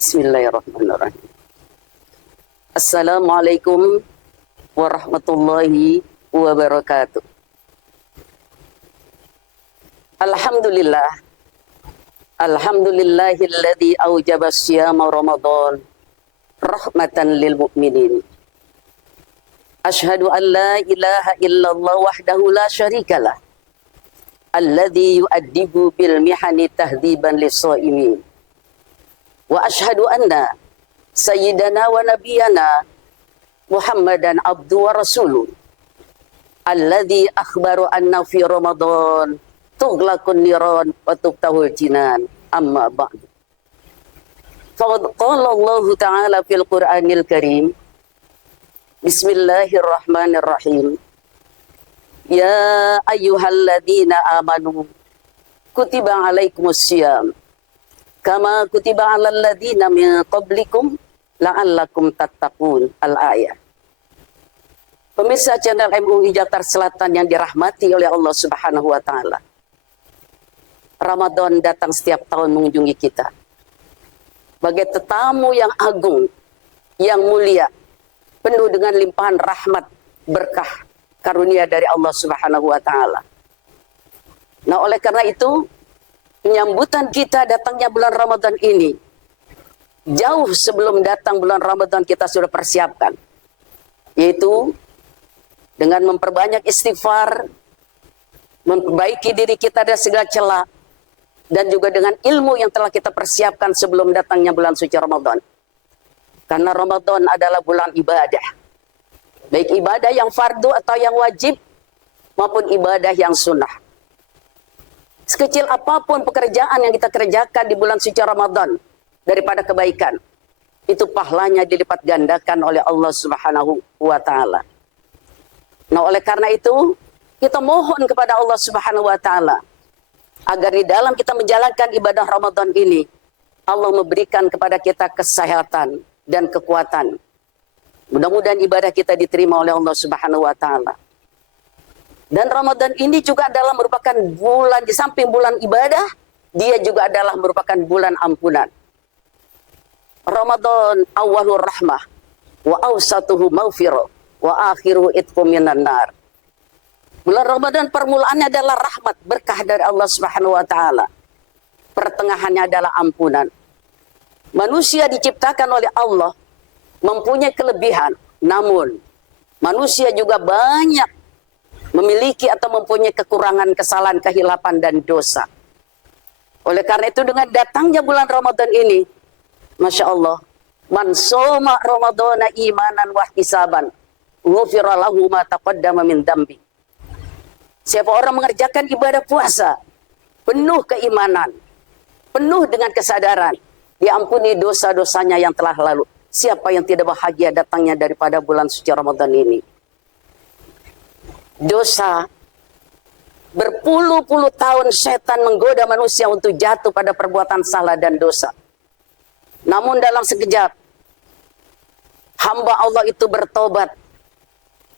Bismillahirrahmanirrahim. Assalamualaikum warahmatullahi wabarakatuh. Alhamdulillah. Alhamdulillahilladzi aujaba siyama Ramadan rahmatan lil mu'minin. Ashhadu an la ilaha illallah wahdahu la syarikalah. Alladzi yu'addibu bil mihani tahdziban lis-shaimin. Wa ashhadu anna sayyidana wa nabiyana Muhammadan abdu wa rasuluh alladzi akhbaru anna fi Ramadan tughlaqun niran wa tuftahul jinan amma ba'du. Faqad qala Allah ta'ala fil Qur'anil Karim. Bismillahirrahmanirrahim. Ya ayyuhalladzina amanu kutiba alaikumus syiyam kama kutiba alal ladzina min qablikum la'allakum tattaqun. Al-ayat. Pemirsa channel MUI Jakarta Selatan yang dirahmati oleh Allah Subhanahu wa taala. Ramadan datang setiap tahun mengunjungi kita. Bagai tetamu yang agung, yang mulia, penuh dengan limpahan rahmat, berkah, karunia dari Allah Subhanahu wa taala. Nah, oleh karena itu, penyambutan kita datangnya bulan Ramadan ini, jauh sebelum datang bulan Ramadan kita sudah persiapkan. Yaitu dengan memperbanyak istighfar, memperbaiki diri kita dari segala celah, dan juga dengan ilmu yang telah kita persiapkan sebelum datangnya bulan suci Ramadan. Karena Ramadan adalah bulan ibadah. Baik ibadah yang fardu atau yang wajib, maupun ibadah yang sunnah. Sekecil apapun pekerjaan yang kita kerjakan di bulan suci Ramadan daripada kebaikan, itu pahalanya dilipat gandakan oleh Allah Subhanahu wa taala. Nah, oleh karena itu, kita mohon kepada Allah Subhanahu wa taala agar di dalam kita menjalankan ibadah Ramadan ini, Allah memberikan kepada kita kesehatan dan kekuatan. Mudah-mudahan ibadah kita diterima oleh Allah Subhanahu wa taala. Dan Ramadan ini juga adalah merupakan bulan, di samping bulan ibadah, dia juga adalah merupakan bulan ampunan. Ramadan awalur rahmah, wa awsatuhu maghfirah, wa akhiruhu itqum minan nar. Bulan Ramadan permulaannya adalah rahmat, berkah dari Allah Subhanahu wa taala. Pertengahannya adalah ampunan. Manusia diciptakan oleh Allah mempunyai kelebihan, namun manusia juga banyak memiliki atau mempunyai kekurangan, kesalahan, kehilapan, dan dosa. Oleh karena itu, dengan datangnya bulan Ramadan ini, Masya Allah, man soma Ramadana imanan wa ihtisaban, ghufira lahu ma taqaddama min dambi. Siapa orang mengerjakan ibadah puasa, penuh keimanan, penuh dengan kesadaran, diampuni dosa-dosanya yang telah lalu. Siapa yang tidak bahagia datangnya daripada bulan suci Ramadan ini? Dosa, berpuluh-puluh tahun setan menggoda manusia untuk jatuh pada perbuatan salah dan dosa. Namun dalam sekejap, hamba Allah itu bertobat.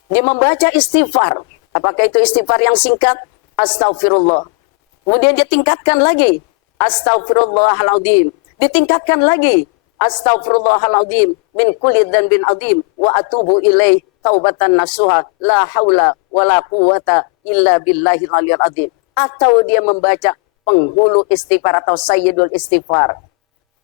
Dia membaca istighfar. Apakah itu istighfar yang singkat? Astaghfirullah. Kemudian dia tingkatkan lagi. Astaghfirullahaladzim. Ditingkatkan lagi. Astaghfirullahaladzim. Min kulli dzanbin adzim. Wa atubu ilaih taubatan nasuha. La haula wa la quwata illa billahil aliyil adzim. Atau dia membaca penghulu istighfar atau sayyidul istighfar.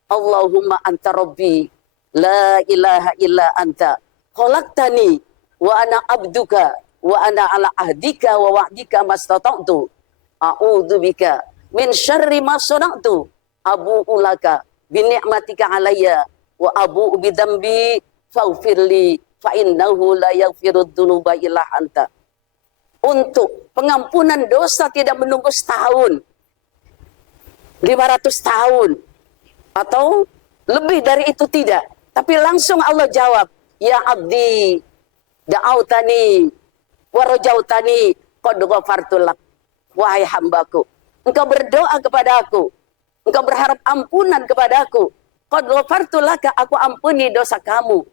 Allahumma anta rabbi. La ilaha illa anta. Khalaqtani wa ana abduka. Wa ana ala ahdika wa wa'dika mastata'tu. A'udzubika min syarri ma sana'tu. Abu'u laka bi ni'matika alayya wa abu'u bi dzambi faghfirli fa innahu la yaghfirud dzunuba illa anta. Untuk pengampunan dosa tidak menunggu setahun, 500 tahun, atau lebih dari itu tidak. Tapi langsung Allah jawab, ya abdi da'autani warajautani qad ghafartu lak. Wahai hambaku, engkau berdoa kepada aku, engkau berharap ampunan kepada aku, qad ghafartu laka, aku ampuni dosa kamu.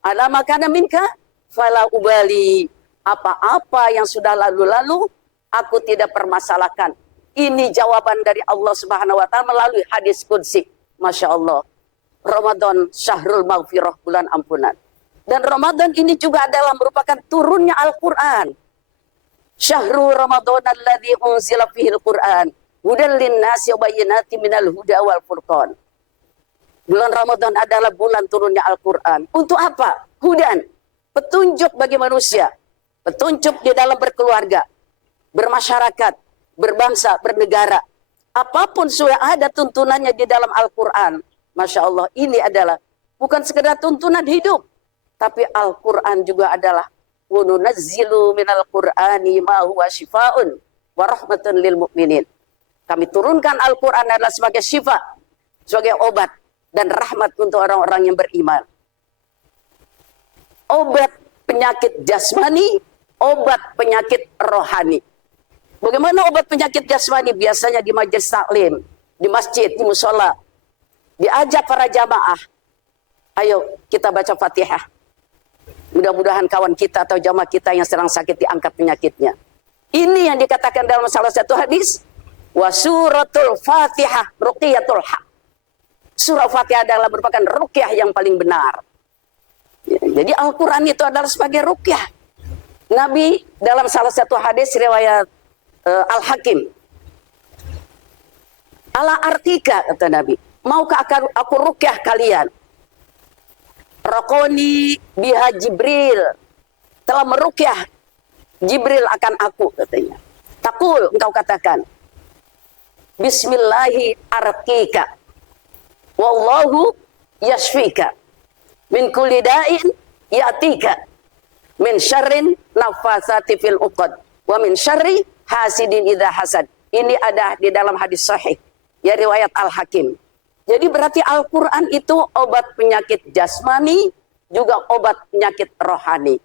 Alama kana minka fala ubali, apa-apa yang sudah lalu-lalu aku tidak permasalahkan. Ini jawaban dari Allah Subhanahu wa taala melalui hadis qudsi. Masya Allah. Ramadan syahrul maghfirah, bulan ampunan. Dan Ramadan ini juga adalah merupakan turunnya Al-Quran. Syahrul Ramadan alladzi unzila fihi al-Quran hudan linnasi wa bayyinatin minal huda wal furqan. Bulan Ramadan adalah bulan turunnya Al-Quran. Untuk apa? Hudan, petunjuk bagi manusia. Petunjuk di dalam berkeluarga, bermasyarakat, berbangsa, bernegara. Apapun sudah ada tuntunannya di dalam Al-Quran. Masya Allah, ini adalah bukan sekedar tuntunan hidup, tapi Al-Quran juga adalah wa nunazzilu minal Qur'ani ma huwa shifaa'un wa rahmatun lil mu'minin. Kami turunkan Al-Quran adalah sebagai syifa, sebagai obat dan rahmat untuk orang-orang yang beriman. Obat penyakit jasmani, obat penyakit rohani. Bagaimana obat penyakit jasmani? Biasanya di majelis taklim, di masjid, di musola, diajak para jamaah, ayo kita baca Fatihah. Mudah-mudahan kawan kita atau jamaah kita yang sedang sakit diangkat penyakitnya. Ini yang dikatakan dalam salah satu hadis, wa suratul Fatihah ruqiyatul haq. Surah Fatihah adalah merupakan ruqyah yang paling benar. Jadi Al-Quran itu adalah sebagai ruqyah. Nabi dalam salah satu hadis riwayat Al-Hakim, ala artika, kata Nabi, maukah aku ruqyah kalian? Raqoni biha Jibril, telah meruqyah Jibril akan aku, katanya. Takul, engkau katakan, Bismillahi arqika, wallahu yashfika, min kulli da'in ya'tika, min syarrin nafasati fil uqad, wa min syarri hasidin idha hasad. Ini ada di dalam hadis sahih, ya riwayat Al-Hakim. Jadi berarti Al-Quran itu obat penyakit jasmani, juga obat penyakit rohani.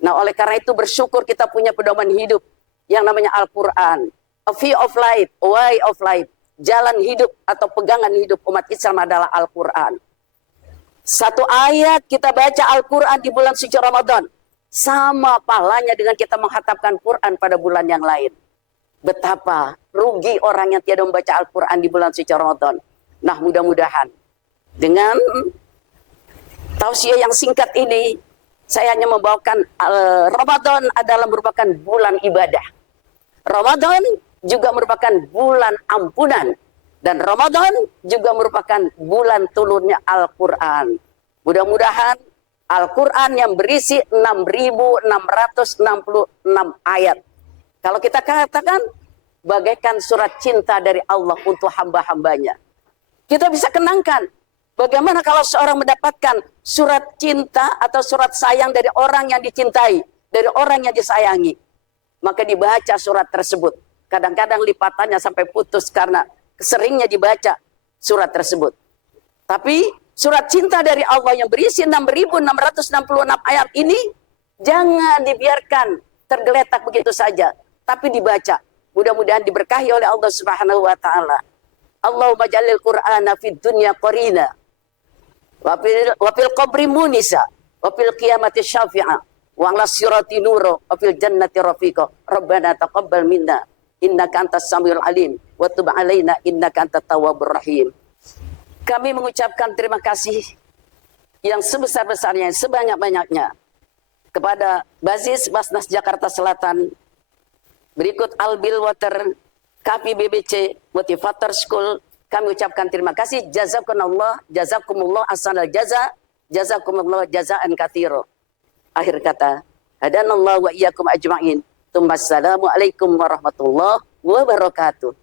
Nah, oleh karena itu bersyukur kita punya pedoman hidup yang namanya Al-Quran. A way of life, a way of life. Jalan hidup atau pegangan hidup umat Islam adalah Al-Quran. Satu ayat kita baca Al-Quran di bulan suci Ramadan, sama pahalanya dengan kita menghatamkan Quran pada bulan yang lain. Betapa rugi orang yang tiada membaca Al-Quran di bulan suci Ramadan. Nah, mudah-mudahan dengan tausiah yang singkat ini, saya hanya membawakan Ramadan adalah merupakan bulan ibadah. Ramadan juga merupakan bulan ampunan. Dan Ramadan juga merupakan bulan turunnya Al-Quran. Mudah-mudahan Al-Quran yang berisi 6.666 ayat. Kalau kita katakan, bagaikan surat cinta dari Allah untuk hamba-hambanya. Kita bisa kenangkan, bagaimana kalau seorang mendapatkan surat cinta atau surat sayang dari orang yang dicintai, dari orang yang disayangi. Maka dibaca surat tersebut. Kadang-kadang lipatannya sampai putus karena seringnya dibaca surat tersebut. Tapi surat cinta dari Allah yang berisi 6.666 ayat ini, jangan dibiarkan tergeletak begitu saja, tapi dibaca. Mudah-mudahan diberkahi oleh Allah Subhanahu wa taala. Allahumma jalil Qur'ana fid dunya qarina wa fil qabri munisa wa fil qiyamati syafi'a wa 'ala sirati nuro wa fil jannati rafiqa. Rabbana taqabbal minna innaka antas samiul alim wa tub 'alaina innaka antat tawwabur rahim. Kami mengucapkan terima kasih yang sebesar-besarnya, sebanyak-banyaknya kepada Bazis Basnas Jakarta Selatan, berikut Albil Water, KPBBC, Motivator School. Kami ucapkan terima kasih. Jazakumullah, jazakumullah ahsanal jaza, jazakumullah jazaan katsira. Akhir kata, hadanallahu wa iyyakum ajma'in. Assalamualaikum warahmatullahi wabarakatuh.